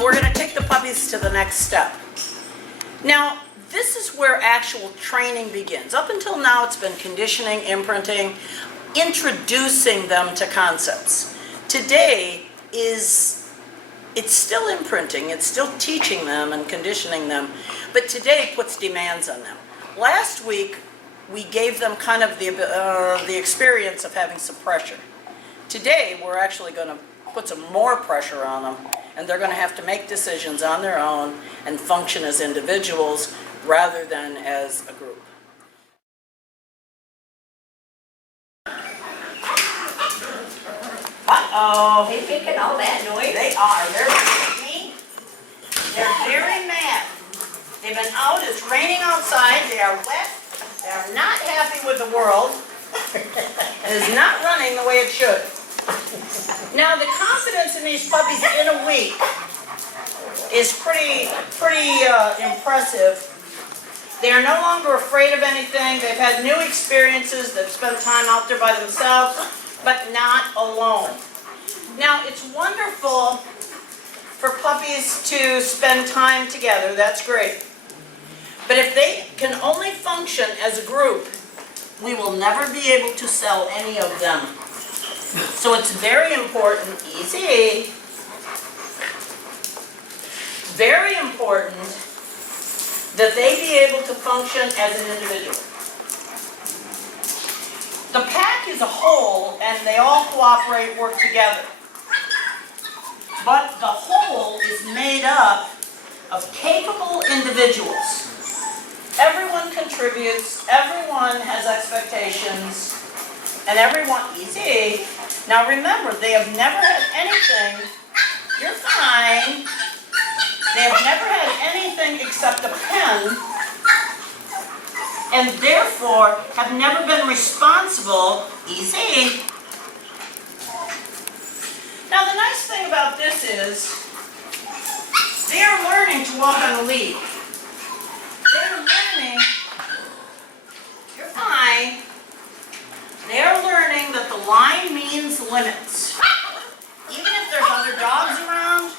we're going to take the puppies to the next step. Now, this is where actual training begins. Up until now, it's been conditioning, imprinting, introducing them to concepts. Today it's still imprinting, it's still teaching them and conditioning them, but today puts demands on them. Last week, we gave them kind of the experience of having some pressure. Today, we're actually going to put some more pressure on them, and they're going to have to make decisions on their own and function as individuals rather than as a group. Uh-oh. They're making all that noise. They are. They're very mad. They've been out. It's raining outside. They are wet. They are not happy with the world. It is not running the way it should. Now, the confidence in these puppies in a week is pretty impressive. They are no longer afraid of anything. They've had new experiences. They've spent time out there by themselves, but not alone. Now, it's wonderful for puppies to spend time together. That's great. But if they can only function as a group, we will never be able to sell any of them. So it's very important, easy, very important that they be able to function as an individual. The pack is a whole, and they all cooperate, work together. But the whole is made up of capable individuals. Everyone contributes, everyone has expectations, and everyone, easy. Now remember, they have never had anything, you're fine. They have never had anything except a pen, and therefore have never been responsible, easy. Now the nice thing about this is, they are learning to walk on a lead. They're learning, you're fine. They're learning that the line means limits. Even if there's other dogs around.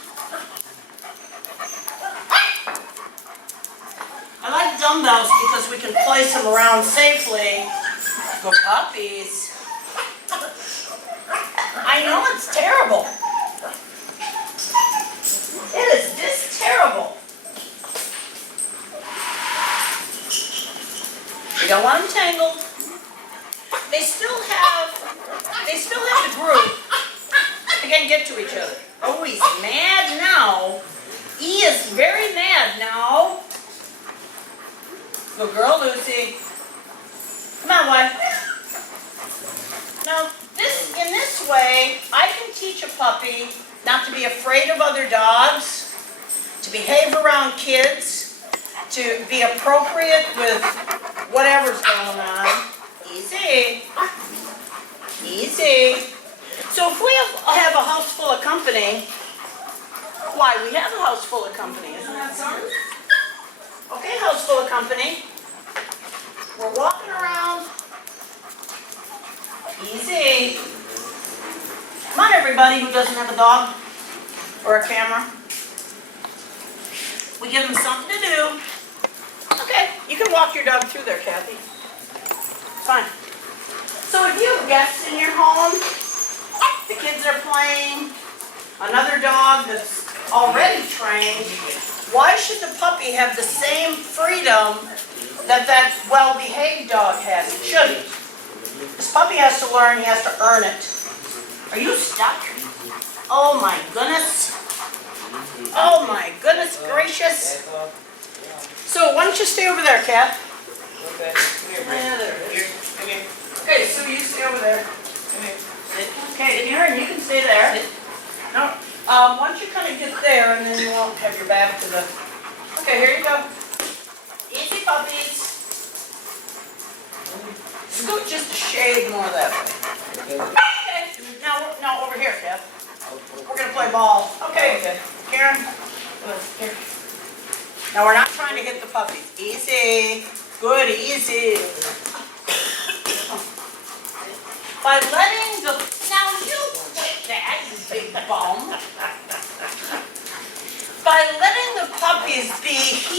I like dumbbells because we can place them around safely. Go puppies. I know it's terrible. It is just terrible. We don't want them tangled. They still have the group. They can get to each other. Oh, he's mad now. He is very mad now. Good girl, Lucy. Come on, wife. Now, in this way, I can teach a puppy not to be afraid of other dogs, to behave around kids, to be appropriate with whatever's going on. Easy. Easy. So if we have a house full of company, why, we have a house full of company, isn't that something? Okay, house full of company. We're walking around. Easy. Come on, everybody who doesn't have a dog or a camera. We give them something to do. Okay, you can walk your dog through there, Kathy. Fine. So if you have guests in your home, the kids are playing, another dog that's already trained, why should the puppy have the same freedom that well-behaved dog has? It shouldn't. This puppy has to learn, he has to earn it. Are you stuck? Oh my goodness. Oh my goodness gracious. So why don't you stay over there, Kat? Okay, come here, Brent. Yeah, there it is. Come here. Okay, so you stay over there. Come here. Sit. Okay, Karen, you can stay there. Sit. No, once you kind of get there, and then you won't have your back to the... Okay, here you go. Easy, puppies. Scoot just a shade more that way. Okay, now over here, Kev. We're going to play ball. Okay, Karen. Here. Now we're not trying to hit the puppies. Easy. Good, easy. By letting the... Now you quit that, you big bum.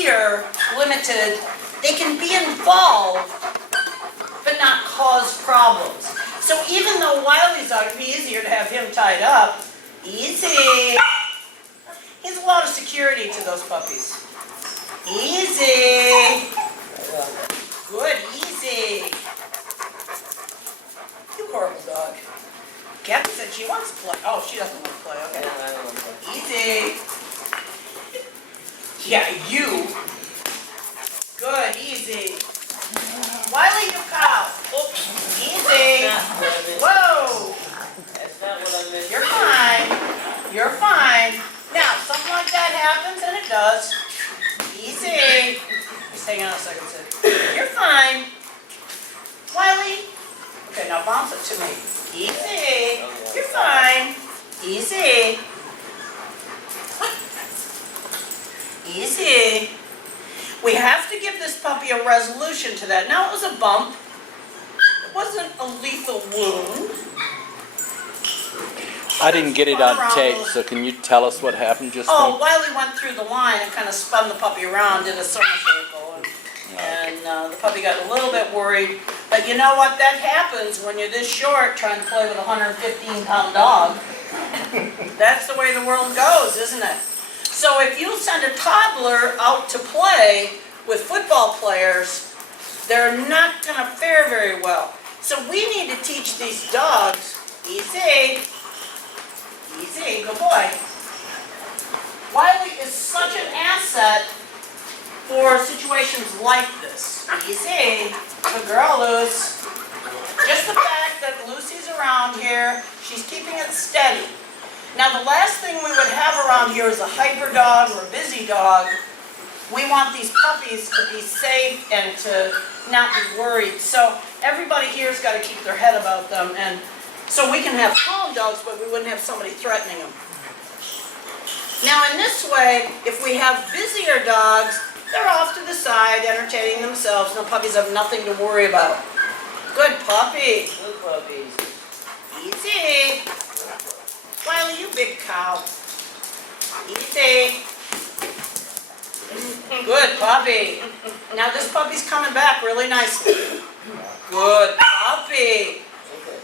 severe, limited, they can be involved, but not cause problems. So even though Wiley's dog, it'd be easier to have him tied up, easy. He's a lot of security to those puppies. Easy. Good, easy. You horrible dog. Kathy said she wants to play. Oh, she doesn't want to play, okay. I don't want to play. Easy. Yeah, you. Good, easy. Wiley, you cow. Oops, easy. Whoa. That's not what I meant. You're fine. You're fine. Now, something like that happens, and it does. Easy. Just hang on a second, Sid. You're fine. Wiley. Okay, now bounce it to me. Easy. You're fine. Easy. Easy. We have to give this puppy a resolution to that. Now, it was a bump. It wasn't a lethal wound. I didn't get it on tape, so can you tell us what happened just Oh, then? Wiley went through the line and kind of spun the puppy around, did a somersault, and the puppy got a little bit worried. But you know what? That happens when you're this short trying to play with a 115-pound dog. That's the way the world goes, isn't it? So if you send a toddler out to play with football players, they're not going to fare very well. So we need to teach these dogs, easy, easy, good boy. Wiley is such an asset for situations like this. Easy, good girl, Luce. Just the fact that Lucy's around here, she's keeping it steady. Now the last thing we would have around here is a hyper dog or a busy dog. We want these puppies to be safe and to not be worried. So everybody here's got to keep their head about them, and so we can have calm dogs, but we wouldn't have somebody threatening them. Now in this way, if we have busier dogs, they're off to the side, entertaining themselves, and the puppies have nothing to worry about. Good puppy. Good puppies. Easy. Wiley, you big cow. Easy. Good puppy. Now this puppy's coming back really nicely. Good puppy.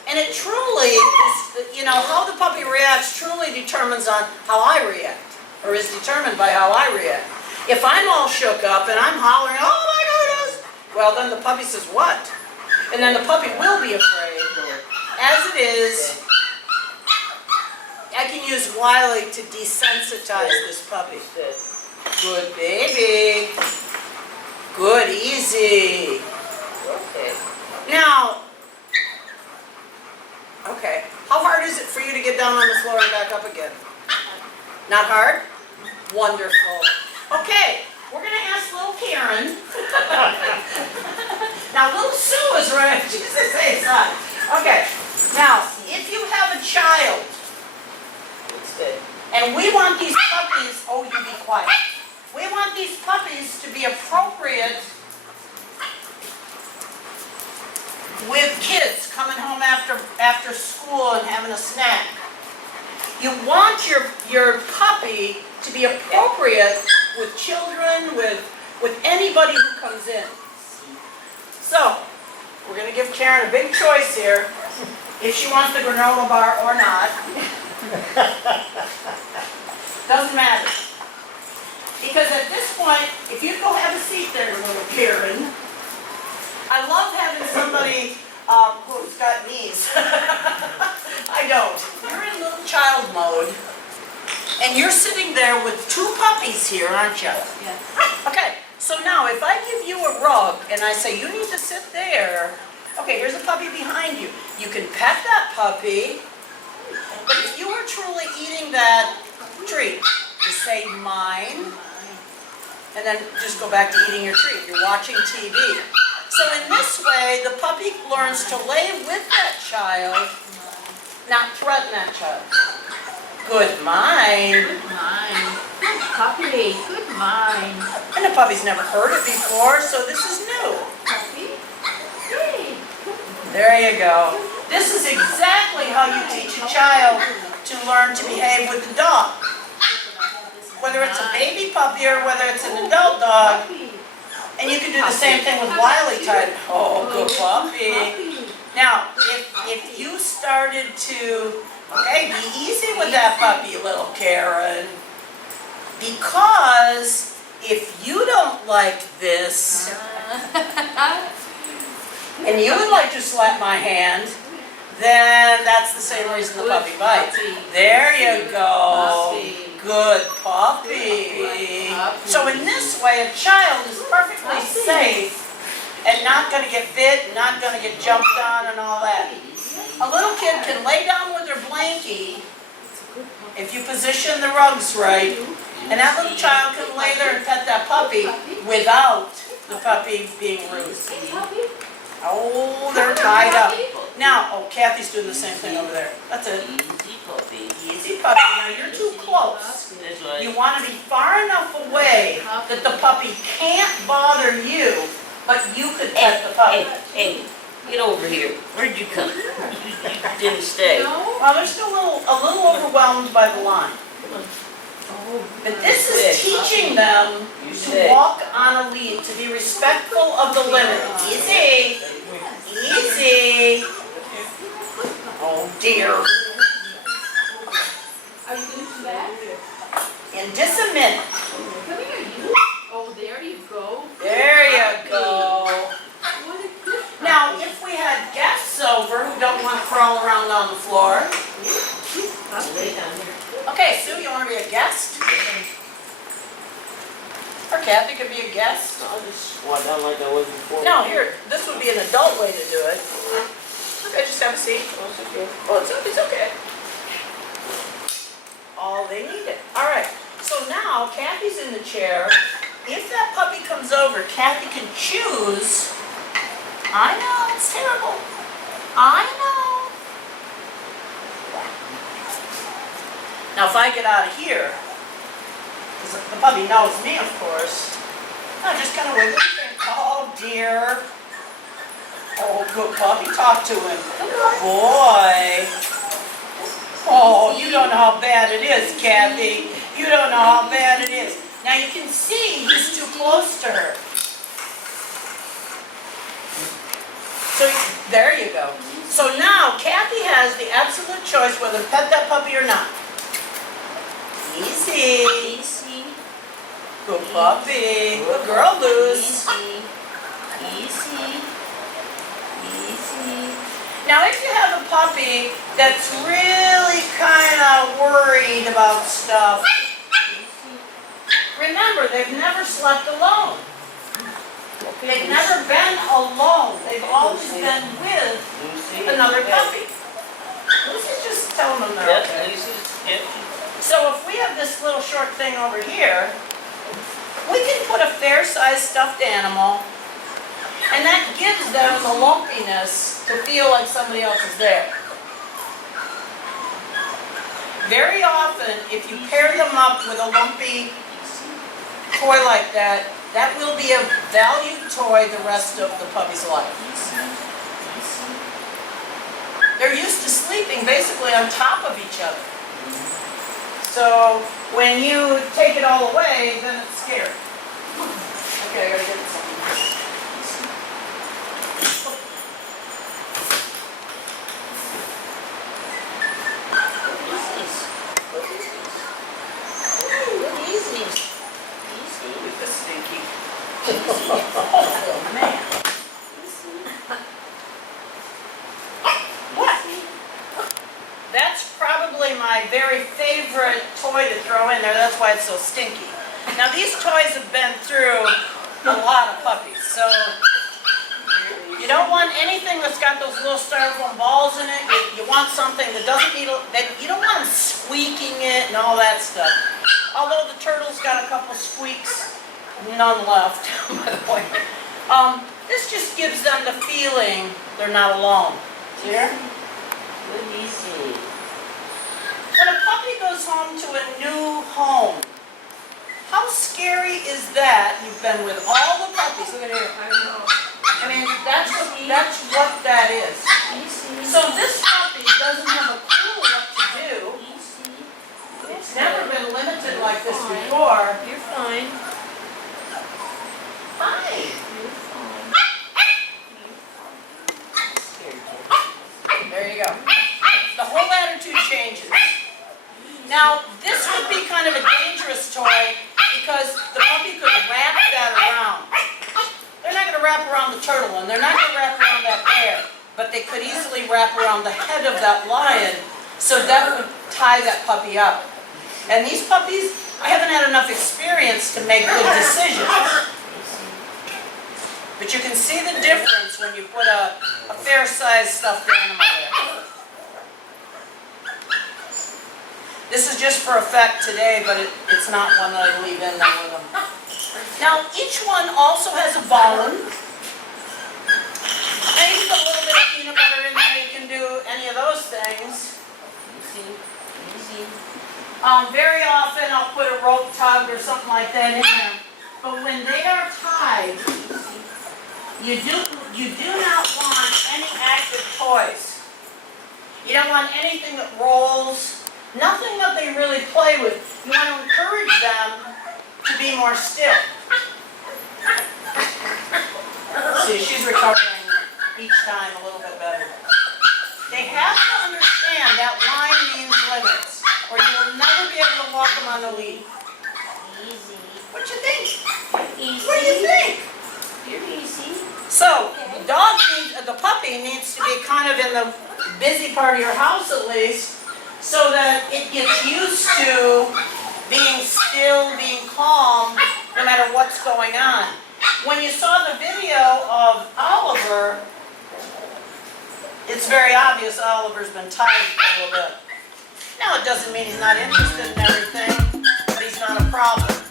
And it truly is, you know, how the puppy reacts truly determines on how I react, or is determined by how I react. If I'm all shook up and I'm hollering, oh my goodness, well then the puppy says, what? And then the puppy will be afraid. As it is, I can use Wiley to desensitize this puppy. Good baby. Good, easy. Okay. Now, okay, how hard is it for you to get down on the floor and back up again? Not hard? Wonderful. Okay, we're going to ask little Karen. Now, little Sue is right. She's the same side. Okay, now, if you have a child, and we want these puppies, oh, you be quiet. We want these puppies to be appropriate with kids coming home after school and having a snack. You want your puppy to be appropriate with children, with anybody who comes in. So, we're going to give Karen a big choice here, if she wants the granola bar or not. Doesn't matter. Because at this point, if you go have a seat there, little Karen, I love having somebody who's got knees. I don't. You're in little child mode, and you're sitting there with two puppies here, aren't you? Yes. Okay, so now if I give you a rug and I say you need to sit there, okay, here's a puppy behind you. You can pet that puppy, but if you were truly eating that treat, just say mine, and then just go back to eating your treat. You're watching TV. So in this way, the puppy learns to lay with that child, not threaten that child. Good mind. Good mind. Good puppy. Good mind. And the puppy's never heard it before, so this is new. Puppy. Hey. There you go. This is exactly how you teach a child to learn to behave with the dog. whether it's a baby puppy or whether it's an adult dog. And you can do the same thing with Wiley type. Oh, good puppy. Now, if you started to, okay, be easy with that puppy, little Karen. Because if you don't like this, and you would like to slap my hand, then that's the same reason the puppy bites. There you go. Good puppy. So in this way, a child is perfectly safe and not going to get bit, not going to get jumped on and all that. A little kid can lay down with their blankie if you position the rugs right, and that little child can lay there and pet that puppy without the puppy being rude. Oh, they're tied up. Now, oh, Kathy's doing the same thing over there. That's it. Easy puppy. Easy puppy. Now you're too close. That's right. You want to be far enough away that the puppy can't bother you, but you could pet the puppy. Hey, get over here. Where'd you come? You didn't stay. Well, they're still a little overwhelmed by the line. But this is teaching them to walk on a lead, to be respectful of the limit. Easy. Easy. Oh dear. Are you going to do that? In just a minute. Come here, you. Oh, there you go. There you go. What a good Now, if we had guests over who don't want to crawl around on the floor. puppy. Okay, Sue, you want to be a guest? Or Kathy could be a guest? I'll just squat down like I was before. No, here, this would be an adult way to do it. Okay, just have a seat. Oh, it's okay. All they needed. All right, so now Kathy's in the chair. If that puppy comes over, Kathy can choose. I know, it's terrible. I know. Now if I get out of here, because the puppy knows me, of course, I'm just gonna wiggle his finger. Oh dear. Oh, good puppy, talk to him. Good boy. Oh, you don't know how bad it is, Kathy. You don't know how bad it is. Now you can see he's too close to her. So there you go. So now Kathy has the absolute choice whether to pet that puppy or not. Easy. Easy. Good puppy. Good girl, Luce. Easy. Now if you have a puppy that's really kind of worried about stuff, remember they've never slept alone. They've never been alone. They've always been with another puppy. Lucy's just telling them they're okay. So if we have this little short thing over here, we can put a fair-sized stuffed animal, and that gives them the lumpiness to feel like somebody else is there. Very often, if you pair them up with a lumpy toy like that, that will be a valued toy the rest of the puppy's life. They're used to sleeping basically on top of each other. So when you take it all away, then it's scary. Okay, I gotta get something. Look at this stinky. Oh man. What? That's probably my very favorite toy to throw in there. That's why it's so stinky. Now these toys have been through a lot of puppies, so you don't want anything that's got those little styrofoam balls in it. You want something that doesn't need, you don't want them squeaking it and all that stuff. Although the turtle's got a couple squeaks, none left, by the way. This just gives them the feeling they're not alone. Here? Easy. When a puppy goes home to a new home, how scary is that? You've been with all the puppies. Look at here. I mean, that's what that is. So this puppy doesn't have a clue what to do. It's never been limited like like this before. You're fine. Fine. You're fine. There you go. The whole attitude changes. Now, this would be kind of a dangerous toy because the puppy could wrap that around. They're not going to wrap around the turtle and they're not going to wrap around that bear, but they could easily wrap around the head of that lion, so that would tie that puppy up. And these puppies, I haven't had enough experience to make good decisions. But you can see the difference when you put a fair-sized stuffed animal there. This is just for effect today, but it's not one that I leave in there with them. Now, each one also has a bone. And you can put a little bit of peanut butter in there. You can do any of those things. Easy. Very often I'll put a rope tug or something like that in there. But when they are tied, you do not want any active toys. You don't want anything that rolls, nothing that they really play with. You want to encourage them to be more still. See, she's recovering each time a little bit better. They have to understand that line means limits, or you will never be able to walk them on the lead. Easy. What you think? Easy. What do you think? You're easy. So, the puppy needs to be kind of in the busy part of your house at least, so that it gets used to being still, being calm, no matter what's going on. When you saw the video of Oliver, it's very obvious Oliver's been tired a little bit. Now, it doesn't mean he's not interested in everything, but he's not a problem.